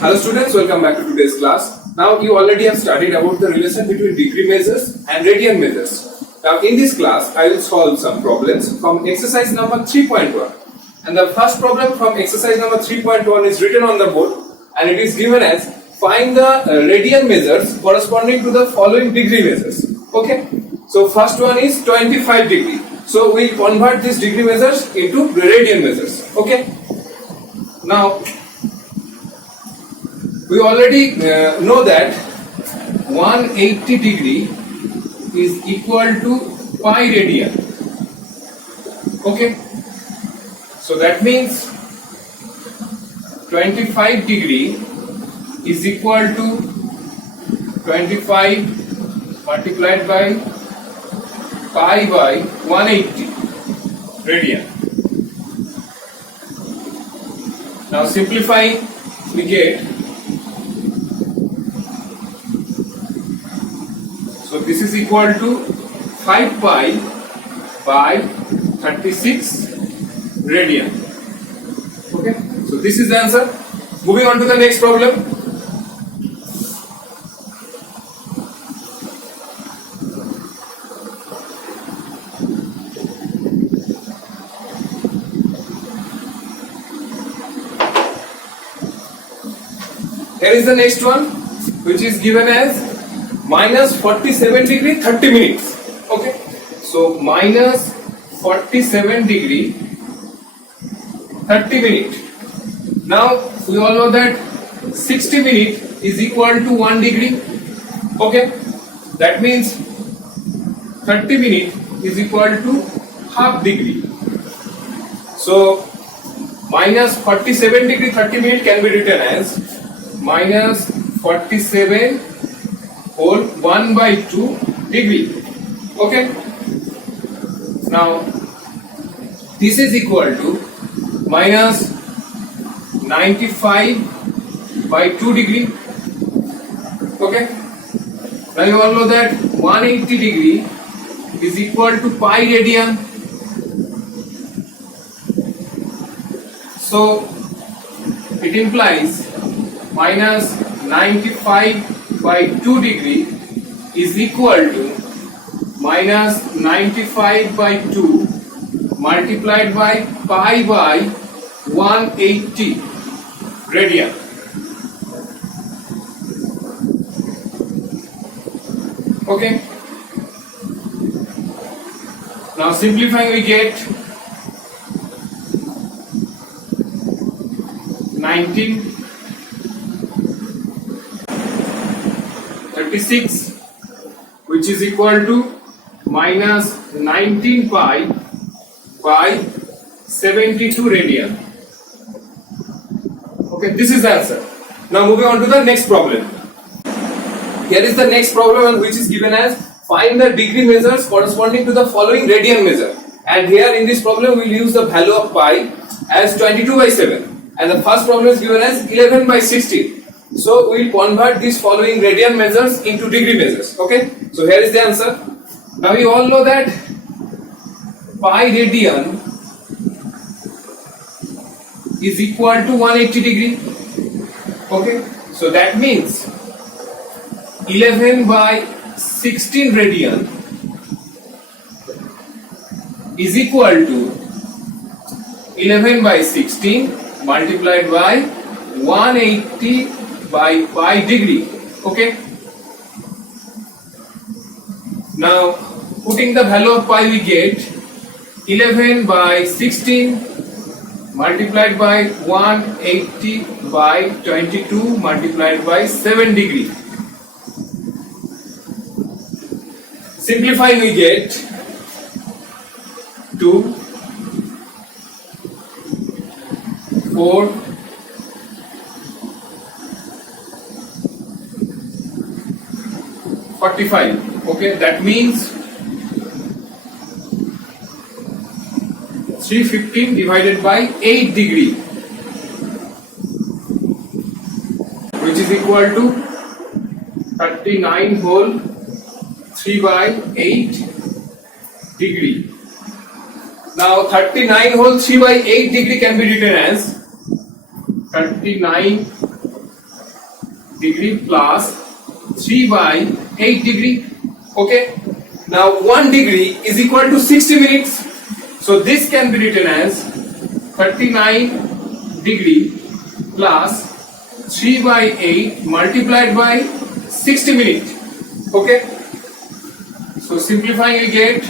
Hello students, welcome back to today's class. Now you already have studied about the relation between degree measures and radian measures. Now in this class, I will solve some problems from exercise number 3.1. And the first problem from exercise number 3.1 is written on the board and it is given as find the radian measures corresponding to the following degree measures. Okay. So first one is 25 degree. So we will convert these degree measures into radian measures. Okay. Now we already know that 180 degree is equal to pi radian. Okay. So that means 25 degree is equal to 25 multiplied by pi by 180 radian. Now simplifying, we get, so this is equal to 5 pi by 36 radian. Okay, so this is the answer. Moving on to the next problem. Here is the next one, which is given as minus 47 degree 30 minutes. Okay, so minus 47 degree 30 minutes. Now we all know that 60 minutes is equal to 1 degree. Okay, that means 30 minutes is equal to half degree. So minus 47 degree 30 minutes can be written as minus 47 whole 1 by 2 degree. Okay. Now this is equal to minus 95 by 2 degree. Okay. Now you all know that 180 degree is equal to pi radian. So it implies minus 95 by 2 degree is equal to minus 95 by 2 multiplied by pi by 180 radian. Okay. Now simplifying, we get 1936, which is equal to minus 19 pi by 72 radian. Okay, this is the answer. Now moving on to the next problem. Here is the next problem, which is given as find the degree measures corresponding to the following radian measure. And here in this problem we will use the value of pi as 22 by 7. And the first problem is given as 11 by 16. So we will convert these following radian measures into degree measures. Okay. So here is the answer. Now we all know that pi radian is equal to 180 degree. Okay. So that means 11 by 16 radian is equal to 11 by 16 multiplied by 180 by pi degree. Okay. Now putting the value of pi, we get 11 by 16 multiplied by 180 by 22 multiplied by 7 degree. Simplifying, we get 2, 4, 45. Okay, that means 315 divided by 8 degree, which is equal to 39 whole 3 by 8 degree. Now 39 whole 3 by 8 degree can be written as 39 degree plus 3 by 8 degree. Okay. Now 1 degree is equal to 60 minutes. So this can be written as 39 degree plus 3 by 8 multiplied by 60 minutes. Okay. So simplifying we get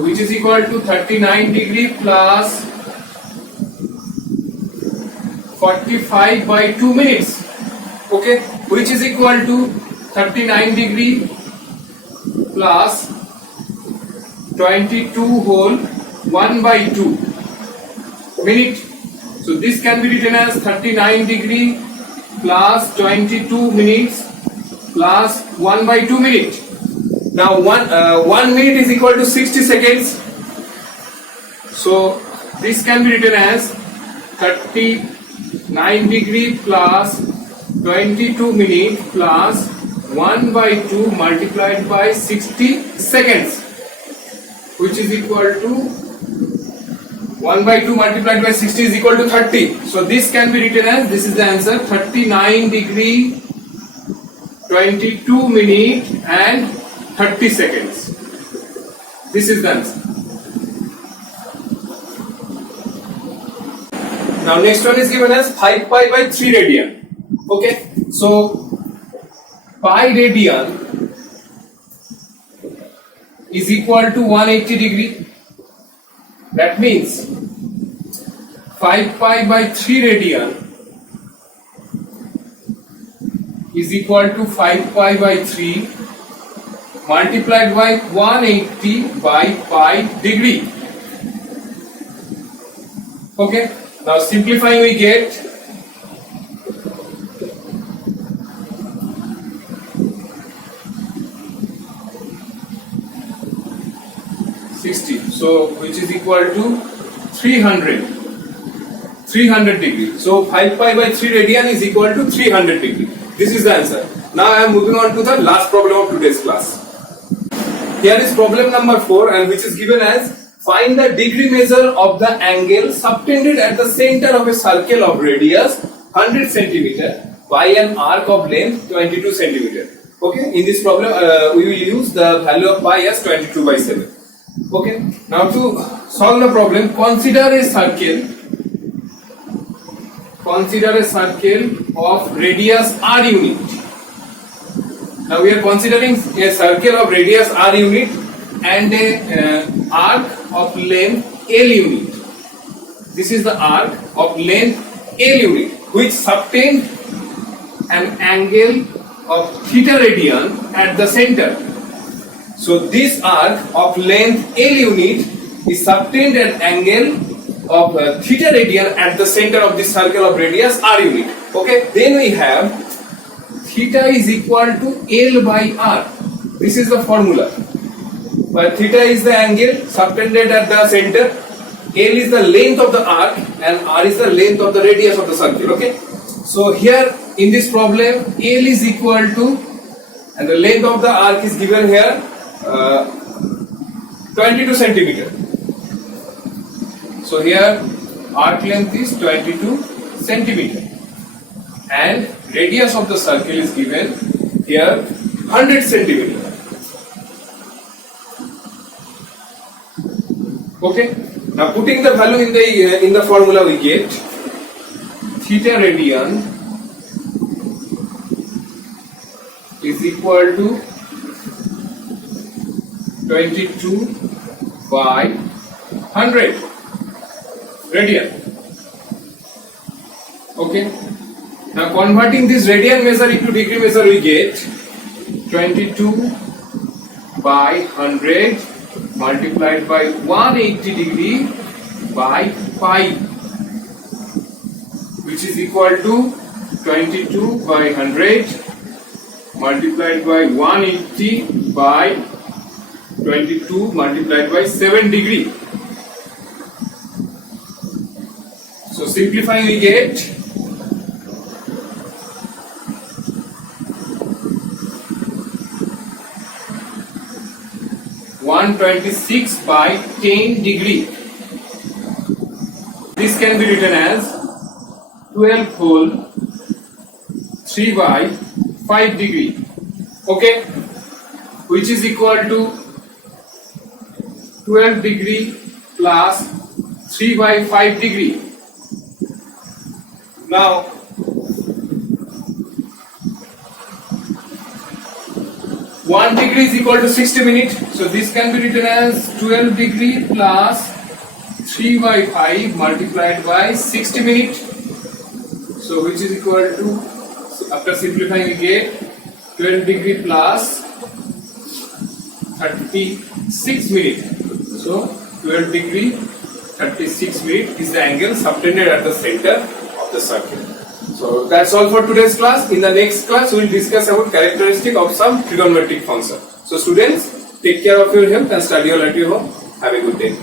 which is equal to 39 degree plus 45 by 2 minutes. Okay, which is equal to 39 degree plus 22 whole 1 by 2 minute. So this can be written as 39 degree plus 22 minutes plus 1 by 2 minute. Now 1 minute is equal to 60 seconds. So this can be written as 39 degree plus 22 minutes plus 1 by 2 multiplied by 60 seconds, which is equal to 1 by 2 multiplied by 60 is equal to 30. So this can be written as, this is the answer, 39 degree 22 minutes and 30 seconds. This is the answer. Now next one is given as 5 pi by 3 radian. Okay, so pi radian is equal to 180 degree. That means 5 pi by 3 radian is equal to 5 pi by 3 multiplied by 180 by pi degree. Okay, now simplifying we get so which is equal to 300 degree. So 5 pi by 3 radian is equal to 300 degree. This is the answer. Now I am moving on to the last problem of today's class. Here is problem number 4, and which is given as find the degree measure of the angle subtended at the center of a circle of radius 100 centimeter by an arc of length 22 centimeter. Okay, in this problem we will use the value of pi as 22 by 7. Okay, now to solve the problem, consider a circle of radius r unit. Now we are considering a circle of radius r unit and a arc of length L unit. This is the arc of length L unit which subtend an angle of theta radian at the center. So this arc of length L unit is subtend an angle of theta radian at the center of this circle of radius r unit. Okay, then we have theta is equal to L by r. This is the formula. Where theta is the angle subtended at the center, L is the length of the arc, and r is the length of the radius of the circle. Okay, so here in this problem, L is equal to, and the length of the arc is given here 22 centimeter. So here arc length is 22 centimeter, and radius of the circle is given here 100 centimeter. Okay, now putting the value in the formula, we get theta radian is equal to 22 by 100 radian. Okay, now converting this radian measure into degree measure, we get 22 by 100 multiplied by 180 degree by pi, which is equal to 22 by 100 multiplied by 180 by 22 multiplied by 7 degree. So simplifying, we get 126 by 10 degree. can be written as 12 whole 3 by 5 degree. Okay, which is equal to 12 degree plus 3 by 5 degree. Now, one degree is equal to 60 minutes. So this can be written as 12 degree plus 3 by 5 multiplied by 60 minutes. So which is equal to, so after simplifying we get 12 degree plus 36 minutes. So 12 degree 36 minutes is the angle subtended at the center of the circle. So that's all for today's class. In the next class, we will discuss about characteristic of some trigonometric function. So students, take care of your health and study all at your home. Have a good day.